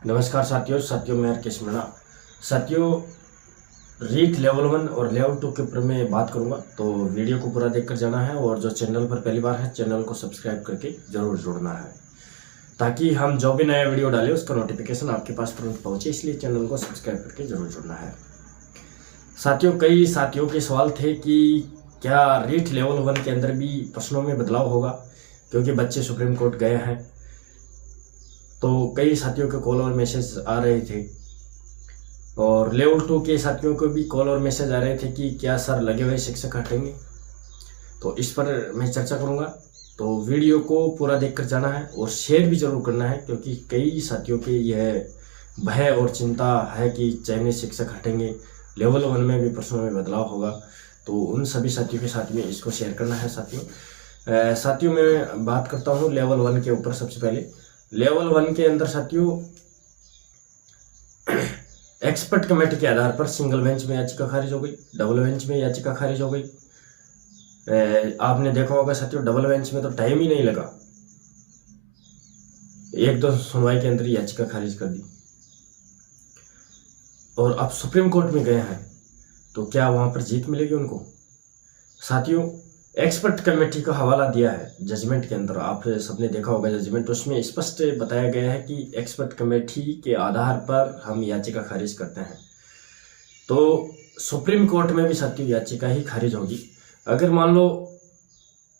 नमस्कार साथियों मैं हरकेश मीणा। साथियों, रीट लेवल 1 और लेवल 2 के ऊपर मैं बात करूंगा, तो वीडियो को पूरा देखकर जाना है। और जो चैनल पर पहली बार है, चैनल को सब्सक्राइब करके जरूर जुड़ना है, ताकि हम जो भी नया वीडियो डालें उसका नोटिफिकेशन आपके पास तुरंत पहुंचे। इसलिए चैनल को सब्सक्राइब करके जरूर जुड़ना है। साथियों, कई साथियों के सवाल थे कि क्या रीट लेवल 1 के अंदर भी प्रश्नों में बदलाव होगा, क्योंकि बच्चे सुप्रीम कोर्ट गए हैं। तो कई साथियों के कॉल और मैसेज आ रहे थे, और लेवल 2 के साथियों को भी कॉल और मैसेज आ रहे थे कि क्या सर लगे हुए शिक्षक हटेंगे। तो इस पर मैं चर्चा करूंगा, तो वीडियो को पूरा देखकर जाना है और शेयर भी जरूर करना है, क्योंकि कई साथियों के यह भय और चिंता है कि चयनित शिक्षक हटेंगे, लेवल 1 में भी प्रश्नों में बदलाव होगा। तो उन सभी साथियों के साथ में इसको शेयर करना है। साथियों मैं बात करता हूँ लेवल 1 के ऊपर। सबसे पहले लेवल 1 के अंदर साथियों, एक्सपर्ट कमेटी के आधार पर सिंगल बेंच में याचिका खारिज हो गई, डबल बेंच में याचिका खारिज हो गई। आपने देखा होगा साथियों, डबल बेंच में तो टाइम ही नहीं लगा, एक दो सुनवाई के अंदर याचिका खारिज कर दी। और अब सुप्रीम कोर्ट में गए हैं, तो क्या वहां पर जीत मिलेगी उनको? साथियों, एक्सपर्ट कमेटी का हवाला दिया है जजमेंट के अंदर, आप सबने देखा होगा जजमेंट, उसमें स्पष्ट बताया गया है कि एक्सपर्ट कमेटी के आधार पर हम याचिका खारिज करते हैं। तो सुप्रीम कोर्ट में भी साथियों याचिका ही खारिज होगी। अगर मान लो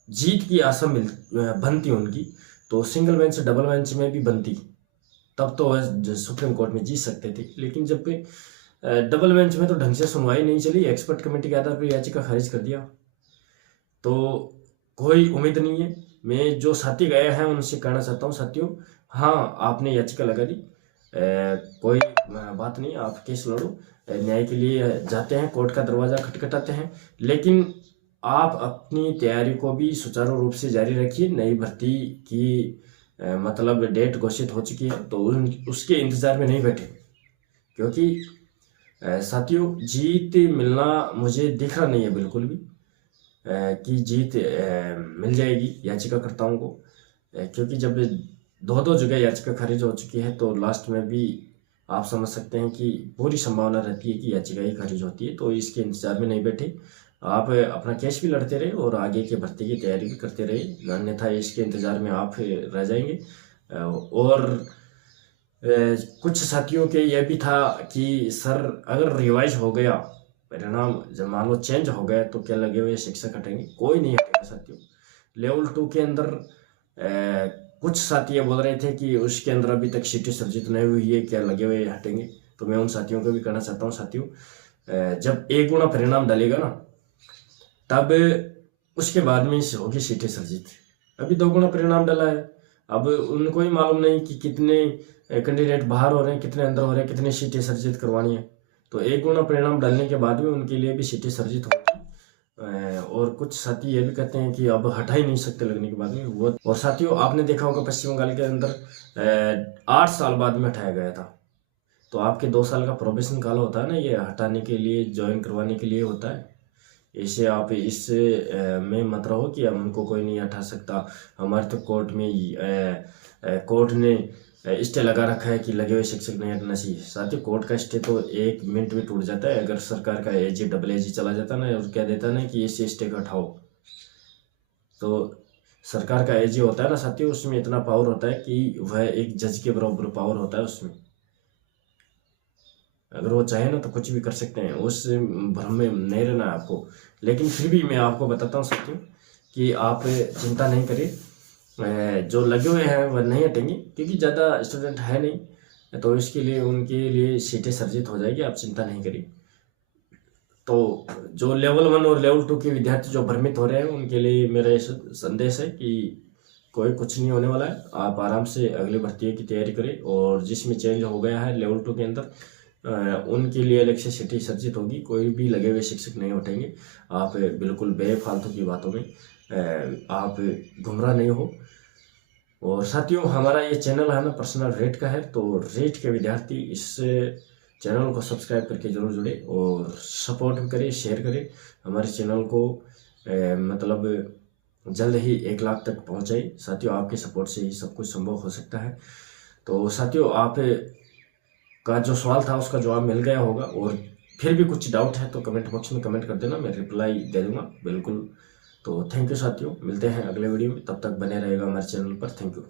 जीत की आशा बनती उनकी, तो सिंगल बेंच डबल बेंच में भी बनती, तब तो वह सुप्रीम कोर्ट में जीत सकते थे। लेकिन जब डबल बेंच में तो ढंग से सुनवाई नहीं चली, एक्सपर्ट कमेटी के आधार पर याचिका खारिज कर दिया, तो कोई उम्मीद नहीं है। मैं जो साथी गए हैं उनसे कहना चाहता हूँ साथियों, हाँ आपने याचिका लगा दी, कोई बात नहीं, आप केस लड़ो, न्याय के लिए जाते हैं, कोर्ट का दरवाजा खटखटाते हैं। लेकिन आप अपनी तैयारी को भी सुचारू रूप से जारी रखिए। नई भर्ती की मतलब डेट घोषित हो चुकी है, तो उसके इंतजार में नहीं बैठे, क्योंकि साथियों जीत मिलना मुझे दिख रहा नहीं है बिल्कुल भी कि जीत मिल जाएगी याचिकाकर्ताओं को, क्योंकि जब दो दो जगह याचिका खारिज हो चुकी है, तो लास्ट में भी आप समझ सकते हैं कि पूरी संभावना रहती है कि याचिका ही खारिज होती है। तो इसके इंतजार में नहीं बैठे, आप अपना केस भी लड़ते रहे और आगे के भर्ती की तैयारी भी करते रहे, अन्यथा इसके इंतजार में आप रह जाएंगे। और कुछ साथियों के यह भी था कि सर अगर रिवाइज हो गया, परिणाम जब मान लो चेंज हो गया, तो क्या लगे हुए शिक्षक हटेंगे? कोई नहीं हटेगा साथियों। लेवल 2 के अंदर कुछ साथी ये बोल रहे थे कि उसके अंदर अभी तक सीटें सर्जित नहीं हुई है, क्या लगे हुए हटेंगे? तो मैं उन साथियों को भी कहना चाहता हूँ साथियों, जब एक गुना परिणाम डालेगा ना, तब उसके बाद में होगी सीटें सर्जित। अभी 2 गुना परिणाम डाला है, अब उनको ही मालूम नहीं कि कितने कैंडिडेट बाहर हो रहे हैं, कितने अंदर हो रहे हैं, कितनी सीटें सर्जित करवानी है। तो 1 गुना परिणाम डालने के बाद में उनके लिए भी सीटें सर्जित होगी। और कुछ साथी ये भी कहते हैं कि अब हटा ही नहीं सकते लगने के बाद में वो। और साथियों, आपने देखा होगा पश्चिम बंगाल के अंदर 8 साल बाद में हटाया गया था। तो आपके 2 साल का प्रोबेशन काल होता है ना, ये हटाने के लिए, ज्वाइन करवाने के लिए होता है। इसे आप इससे में मत रहो कि हमको कोई नहीं हटा सकता, हमारे तो कोर्ट में कोर्ट ने स्टे लगा रखा है कि लगे हुए शिक्षक नहीं हटना चाहिए। साथियों, कोर्ट का स्टे तो 1 मिनट में टूट जाता है। अगर सरकार का एजी डबल एजी चला जाता ना और कह देता ना कि इस स्टे को हटाओ, तो सरकार का एजी होता है ना साथियों, उसमें इतना पावर होता है कि वह एक जज के बराबर पावर होता है उसमें। अगर वो चाहे ना तो कुछ भी कर सकते हैं, उस भ्रम में नहीं रहना है आपको। लेकिन फिर भी मैं आपको बताता हूँ साथियों कि आप चिंता नहीं करिए, जो लगे हुए हैं वह नहीं हटेंगे, क्योंकि ज़्यादा स्टूडेंट है नहीं, तो इसके लिए उनके लिए सीटें सर्जित हो जाएगी, आप चिंता नहीं करिए। तो जो लेवल 1 और लेवल 2 के विद्यार्थी जो भ्रमित हो रहे हैं, उनके लिए मेरा संदेश है कि कोई कुछ नहीं होने वाला है। आप आराम से अगली भर्ती की तैयारी करें, और जिसमें चेंज हो गया है लेवल 2 के अंदर, उनके लिए अलग से सिटी सर्जित होगी, कोई भी लगे हुए शिक्षक नहीं उठेंगे। आप बिल्कुल बेफालतू की बातों में आप गुमराह नहीं हो। और साथियों, हमारा ये चैनल है ना पर्सनल रेट का है, तो रेट के विद्यार्थी इस चैनल को सब्सक्राइब करके जरूर जुड़े और सपोर्ट करें, शेयर करें हमारे चैनल को, मतलब जल्द ही 1 लाख तक पहुंचाए। साथियों, आपके सपोर्ट से ही सब कुछ संभव हो सकता है। तो साथियों, आप का जो सवाल था उसका जवाब मिल गया होगा, और फिर भी कुछ डाउट है तो कमेंट बॉक्स में कमेंट कर देना, मैं रिप्लाई दे दूंगा बिल्कुल। तो थैंक यू साथियों, मिलते हैं अगले वीडियो में, तब तक बने रहेगा हमारे चैनल पर। Thank you.